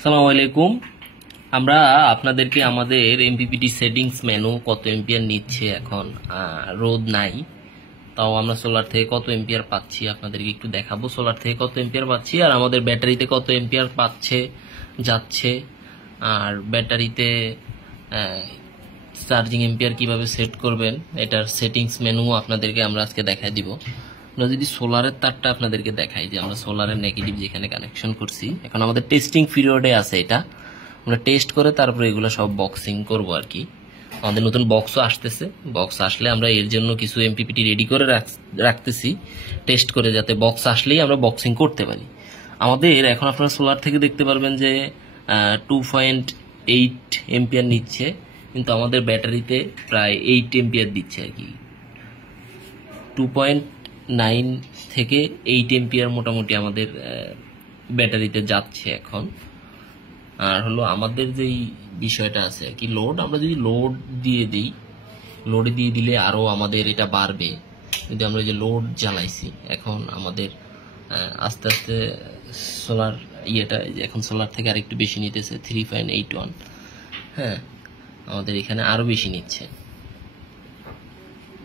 আসসালামু আলাইকুম। আমরা আপনাদেরকে আমাদের এমপিপিটি সেটিংস মেনু কত এম্পিয়ার নিচ্ছে এখন রোদ নাই, তাও আমরা সোলার থেকে কত এম্পিয়ার পাচ্ছি আপনাদেরকে একটু দেখাবো। সোলার থেকে কত এম্পিয়ার পাচ্ছি আর আমাদের ব্যাটারিতে কত এম্পিয়ার পাচ্ছে যাচ্ছে, আর ব্যাটারিতে চার্জিং এম্পিয়ার কিভাবে সেট করবেন এটার সেটিংস মেনু আপনাদেরকে আমরা আজকে দেখাই দিব। আমরা যদি সোলারের তারটা আপনাদেরকে দেখাই, যে আমরা সোলারের নেগেটিভ যেখানে কানেকশন করছি, এখন আমাদের টেস্টিং পিরিয়ডে আছে, এটা আমরা টেস্ট করে তারপরে এগুলো সব বক্সিং করব আর কি। আমাদের নতুন বক্সও আসতেছে, বক্স আসলে আমরা এর জন্য কিছু এমপিপিটি রেডি করে রাখতেছি টেস্ট করে, যাতে বক্স আসলেই আমরা বক্সিং করতে পারি। আমাদের এখন আপনারা সোলার থেকে দেখতে পারবেন যে 2.8 এম্পিয়ার নিচ্ছে, কিন্তু আমাদের ব্যাটারিতে প্রায় 8 এম্পিয়ার দিচ্ছে আর কি। 2.9 থেকে 8 এম্পিয়ার মোটামুটি আমাদের ব্যাটারিতে যাচ্ছে এখন। আর হলো আমাদের যেই বিষয়টা আছে আর কি, লোড, আমরা যদি লোড দিয়ে দিই, লোডে দিয়ে দিলে আরও আমাদের এটা বাড়বে। যদি আমরা যে লোড জ্বালাইছি, এখন আমাদের আস্তে আস্তে সোলার এখন সোলার থেকে আরেকটু বেশি নিতেছে 3.81। হ্যাঁ, আমাদের এখানে আরও বেশি নিচ্ছে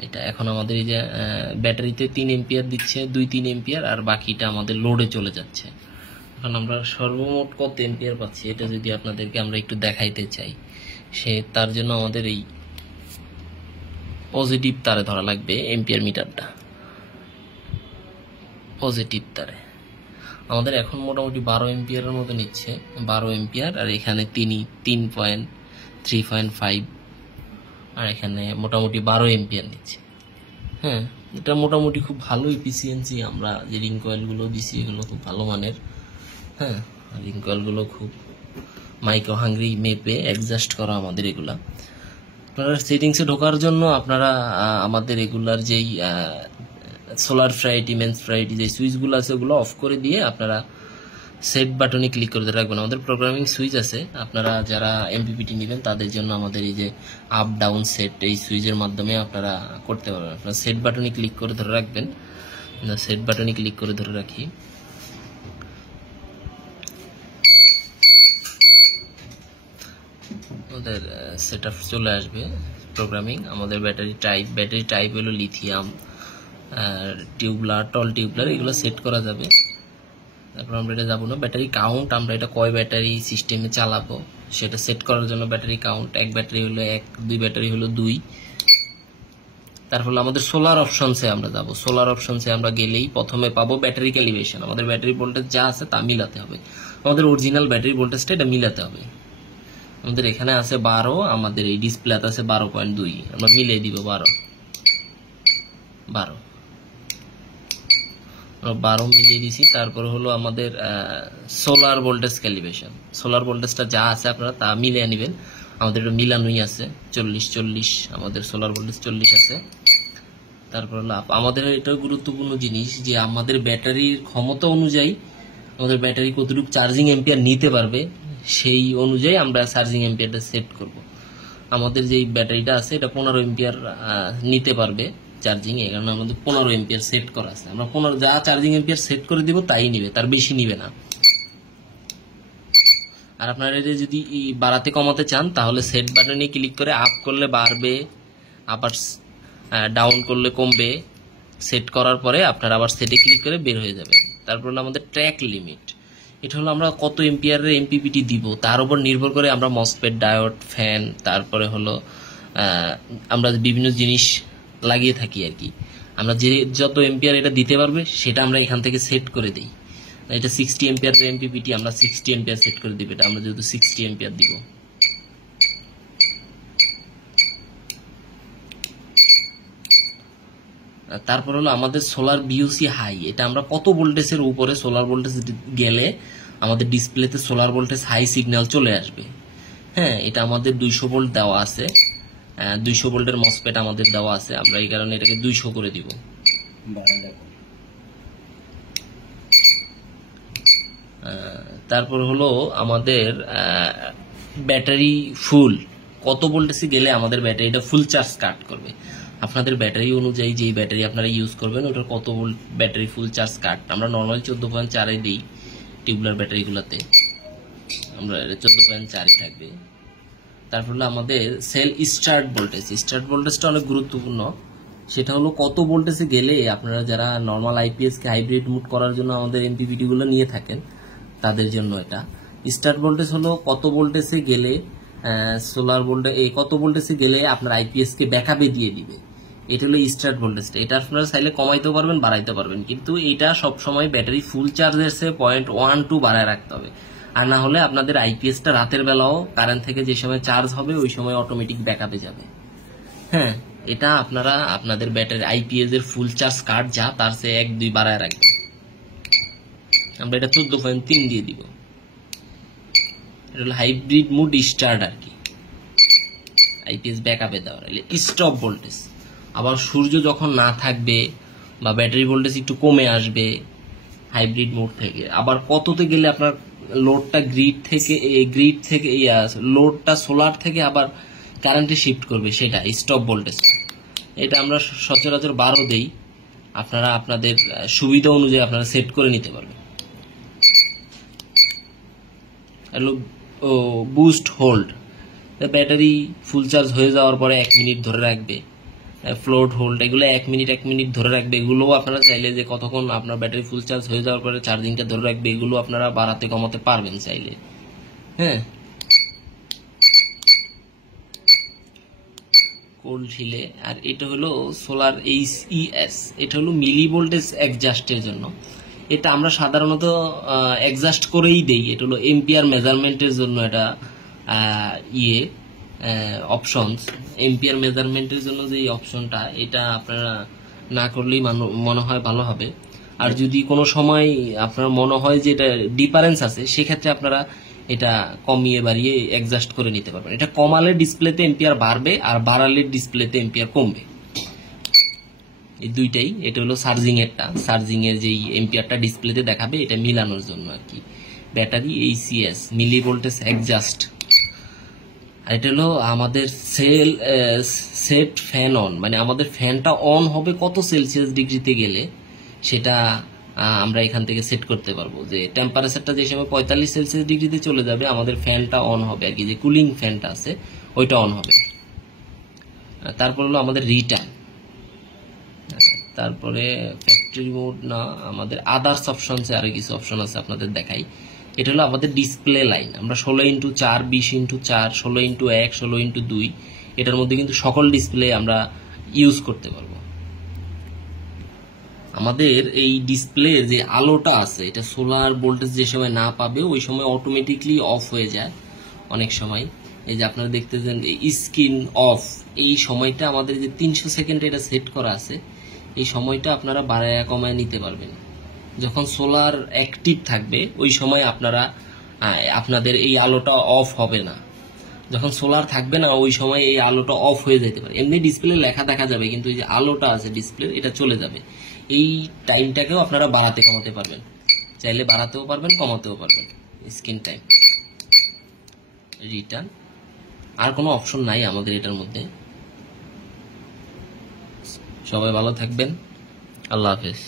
এটা। এখন আমাদের এই যে ব্যাটারিতে 3 এম্পিয়ার দিচ্ছে, 2-3 এম্পিয়ার, আর বাকিটা আমাদের লোডে চলে যাচ্ছে। এখন আমরা সর্বমোট কত এম্পিয়ার পাচ্ছি এটা যদি আপনাদেরকে আমরা একটু দেখাইতে চাই, তার জন্য আমাদের এই পজিটিভ তারে ধরা লাগবে এম্পিয়ার মিটারটা। পজিটিভ তারে আমাদের এখন মোটামুটি 12 এম্পিয়ারের মতো নিচ্ছে, 12 এম্পিয়ার, আর এখানে 3.5, আর এখানে মোটামুটি 12 এম্পিয়ার নিচ্ছে। হ্যাঁ, এটা মোটামুটি খুব ভালো এফিসিয়েন্সি। আমরা যে রিং কয়েলগুলো দিছি এগুলো খুব ভালো মানের। হ্যাঁ, রিং কয়েলগুলো খুব মাইক্রো হাঙ্গ্রি মেপে অ্যাডজাস্ট করা আমাদের এগুলা। আপনারা সেটিংসে ঢোকার জন্য আপনারা আমাদের রেগুলার যেই সোলার ফ্রাইটি, মেন্স ফ্রাইটি যে সুইচগুলো আছে ওগুলো অফ করে দিয়ে আপনারা সেট বাটনে ক্লিক করে রাখবেন। আমাদের প্রোগ্রামিং সুইচ আছে, আপনারা যারা এমপিপিটি নেবেন তাদের জন্য আমাদের এই যে আপ ডাউন সেট, এই সুইচের মাধ্যমে আপনারা করতে পারবেন। আপনারা সেট বাটনে ক্লিক করে ধরে রাখবেন। সেট বাটনে ক্লিক করে ধরে রাখি, আমাদের সেট আপ চলে আসবে প্রোগ্রামিং। আমাদের ব্যাটারি টাইপ হলো লিথিয়াম, টিউবলার, টল টিউবলার, এগুলো সেট করা যাবে। তারপর আমরা এটা যাবো না। ব্যাটারি কাউন্ট, আমরা এটা কয় ব্যাটারি সিস্টেমে চালাবো সেটা সেট করার জন্য ব্যাটারি কাউন্ট, 1 ব্যাটারি হলো 1, 2 ব্যাটারি হলো 2। তারপর আমাদের সোলার অপশনসে আমরা যাব। সোলার অপশনসে আমরা গেলেই প্রথমে পাবো ব্যাটারি ক্যালিব্রেশন। আমাদের ব্যাটারি ভোল্টেজ যা আছে তা মিলাতে হবে, আমাদের অরিজিনাল ব্যাটারি ভোল্টেজটা এটা মিলাতে হবে। আমাদের এখানে আছে 12, আমাদের এই ডিসপ্লেতে আছে 12.2, আমরা মিলিয়ে দিব 12 মিলিয়ে দিছি। তারপর হলো আমাদের সোলার ভোল্টেজ ক্যালিব্রেশন। সোলার ভোল্টেজটা যা আছে আপনারা তা মিলিয়ে নেবেন। আমাদের এটা মিলানোই আছে 40, আমাদের সোলার ভোল্টেজ 40 আছে। তারপর হলো আমাদের এটা গুরুত্বপূর্ণ জিনিস যে আমাদের ব্যাটারির ক্ষমতা অনুযায়ী আমাদের ব্যাটারি কতটুকু চার্জিং এম্পিয়ার নিতে পারবে, সেই অনুযায়ী আমরা চার্জিং এম্পিয়ারটা সেট করব। আমাদের যে ব্যাটারিটা আছে এটা 15 এম্পিয়ার নিতে পারবে চার্জিং, এই কারণে আমাদের 15 এম্পিয়ার সেট করা আছে। আমরা 15 যা চার্জিং এম্পিয়ার সেট করে দিব তাই নিবে, তার বেশি নিবে না। আর আপনারা যদি বাড়াতে কমাতে চান তাহলে সেট বাটনে ক্লিক করে আপ করলে বাড়বে, আবার ডাউন করলে কমবে। সেট করার পরে আপনারা আবার সেটে ক্লিক করে বের হয়ে যাবে। তারপর হলো আমাদের ট্র্যাক লিমিট, এটা হলো আমরা কত এম্পিয়ারের এমপিপিটি দিব তার উপর নির্ভর করে আমরা মসফেট, ডায়োড, ফ্যান, তারপরে হলো আমরা বিভিন্ন জিনিস লাগিয়ে থাকি আর কি। আমরা যে যত এম্পিয়ার এটা দিতে পারবে সেটা আমরা এখান থেকে সেট করে দিই। এটা 60 এম্পিয়ারের এমপিপিটি, আমরা 60 এম্পিয়ার সেট করে দিব। এটা আমরা যেহেতু 60 এম্পিয়ার দিব। তারপর হলো আমাদের সোলার বিওসি হাই, এটা আমরা কত ভোল্টেজের উপরে সোলার ভোল্টেজ গেলে আমাদের ডিসপ্লেতে সোলার ভোল্টেজ হাই সিগন্যাল চলে আসবে। হ্যাঁ, এটা আমাদের 200 ভোল্ট দেওয়া আছে, 200 ভোল্টের মসফেট আমাদের দেওয়া আছে, আমরা এই কারণে এটাকে 200 করে দিব। তারপর হলো আমাদের ব্যাটারি ফুল কত ভোল্টেজে গেলে আমাদের ব্যাটারিটা ফুল চার্জ কাট করবে। আপনাদের ব্যাটারি অনুযায়ী যেই ব্যাটারি আপনারা ইউজ করবেন ওটার কত ভোল্ট ব্যাটারি ফুল চার্জ কাট। আমরা নর্মালি 14.4 দিই টিউবলার ব্যাটারিগুলোতে। আমরা এটা 14.4 থাকবে। তারপর হলো আমাদের সেল স্টার্ট ভোল্টেজ। স্টার্ট ভোল্টেজটা অনেক গুরুত্বপূর্ণ। সেটা হলো কত ভোল্টেজে গেলে, আপনারা যারা নর্মাল আইপিএস কে হাইব্রিড মুড করার জন্য আমাদের এমপিপিটি গুলো নিয়ে থাকেন তাদের জন্য এটা স্টার্ট ভোল্টেজ হলো কত ভোল্টেজে গেলে সোলার ভোল্টেজ, কত ভোল্টেজে গেলে আপনার আইপিএস কে ব্যাকআপে দিয়ে দিবে। এটা হলো স্টার্ট ভোল্টেজটা। এটা আপনারা চাইলে কমাইতেও পারবেন, বাড়াইতে পারবেন, কিন্তু এটা সবসময় ব্যাটারি ফুল চার্জের চেয়ে 0.12 বাড়ায় রাখতে হবে। আর না হলে আপনাদের আইপিএসটা রাতের বেলাও কারেন্ট থেকে যে সময় চার্জ হবে ওই সময় অটোমেটিক ব্যাকআপে যাবে। হ্যাঁ, এটা আপনারা আপনাদের ব্যাটারি আইপিএস এর ফুল চার্জ কার্ড যা তার চেয়ে 1-2 বাড়ায় রাখবেন। আমরা এটা 14.3 দিয়ে দিব। এটা হলো হাইব্রিড মুড স্টার্ট আর কি, আইপিএস ব্যাকআপে দেওয়ার। স্টপ ভোল্টেজ, আবার সূর্য যখন না থাকবে বা ব্যাটারি ভোল্টেজ একটু কমে আসবে হাইব্রিড মোড থেকে, আবার কততে গেলে আপনার লোডটা গ্রিড থেকে লোডটা সোলার থেকে আবার কারেন্টে শিফট করবে, সেটা স্টপ ভোল্টেজটা। এটা আমরা সচরাচর 12 দেই, আপনারা আপনাদের সুবিধা অনুযায়ী আপনারা সেট করে নিতে পারবেন। Boost hold, battery full charge হয়ে যাওয়ার পরে 1 মিনিট ধরে রাখবে। ফ্লোট হোল্ড, এগুলো 1 মিনিট ধরে রাখবে। এগুলোও আপনারা চাইলে যে কতক্ষণ আপনার ব্যাটারি ফুল চার্জ হয়ে যাওয়ার পরে চার্জিংটা ধরে রাখবে, এগুলো আপনারা বাড়াতে কমাতে পারবেন চাইলে। হ্যাঁ, কোল্ড রিলে। আর এটা হলো সোলার এইচইএস, এটা হলো মিলি ভোল্টেজ অ্যাডজাস্টের জন্য। এটা আমরা সাধারণত অ্যাডজাস্ট করেই দেই। এটা হলো এম্পিয়ার মেজারমেন্টের জন্য, এটা অপশনস এম্পিয়ার মেজারমেন্টের জন্য যে অপশনটা, এটা আপনারা না করলেই মনে হয় ভালো হবে। আর যদি কোনো সময় আপনার মনে হয় যে এটা ডিফারেন্স আছে, সেক্ষেত্রে আপনারা এটা কমিয়ে বাড়িয়ে অ্যাডজাস্ট করে নিতে পারবেন। এটা কমালে ডিসপ্লেতে এম্পিয়ার বাড়বে, আর বাড়ালে ডিসপ্লেতে এম্পিয়ার কমবে, এই দুইটাই। এটা হলো চার্জিং এরটা, চার্জিং এর যেই এম্পিয়ারটা ডিসপ্লেতে দেখাবে এটা মিলানোর জন্য আর কি। ব্যাটারি এইচইএস, মিলি ভোল্টেজ অ্যাডজাস্ট। আর এটা হলো আমাদের সেট ফ্যান অন, মানে আমাদের ফ্যানটা অন হবে কত সেলসিয়াস ডিগ্রিতে গেলে সেটা আমরা এখান থেকে সেট করতে পারবো। যে টেম্পারেচারটা যে সময় 45 সেলসিয়াস ডিগ্রিতে চলে যাবে আমাদের ফ্যানটা অন হবে আর কি, যে কুলিং ফ্যানটা আছে ওইটা অন হবে। তারপর হলো আমাদের রিটার্ন, তারপরে ফ্যাক্টরি মোড না, আমাদের আদার্স অপশনসে আরো কিছু অপশন আছে আপনাদের দেখাই। এটা হলো আমাদের ডিসপ্লে লাইন। আমরা 16x4, 20x4, 16x1, 16x2, এটার মধ্যে কিন্তু সকল ডিসপ্লে আমরা ইউজ করতে পারবো। আমাদের এই ডিসপ্লে যে আলোটা আছে, এটা সোলার ভোল্টেজ যে সময় না পাবে ওই সময় অটোমেটিকলি অফ হয়ে যায় অনেক সময়। এই যে আপনারা দেখতেছেন স্ক্রিন অফ, এই সময়টা আমাদের যে 300 সেকেন্ড এটা সেট করা আছে, এই সময়টা আপনারা বাড়ায় কমায় নিতে পারবেন। যখন সোলার অ্যাক্টিভ থাকবে ওই সময় আপনাদের এই আলোটা অফ হবে না। যখন সোলার থাকবে না ওই সময় এই আলোটা অফ হয়ে যেতে পারে। এমনি ডিসপ্লে লেখা দেখা যাবে, কিন্তু এই যে আলোটা আছে ডিসপ্লে, এটা চলে যাবে। এই টাইমটাকেও আপনারা বাড়াতে কমাতে পারবেন, চাইলে বাড়াতেও পারবেন কমাতেও পারবেন স্ক্রিন টাইম। রিটার্ন, আর কোনো অপশন নাই আমাদের এটার মধ্যে। সবাই ভালো থাকবেন, আল্লাহ হাফেজ।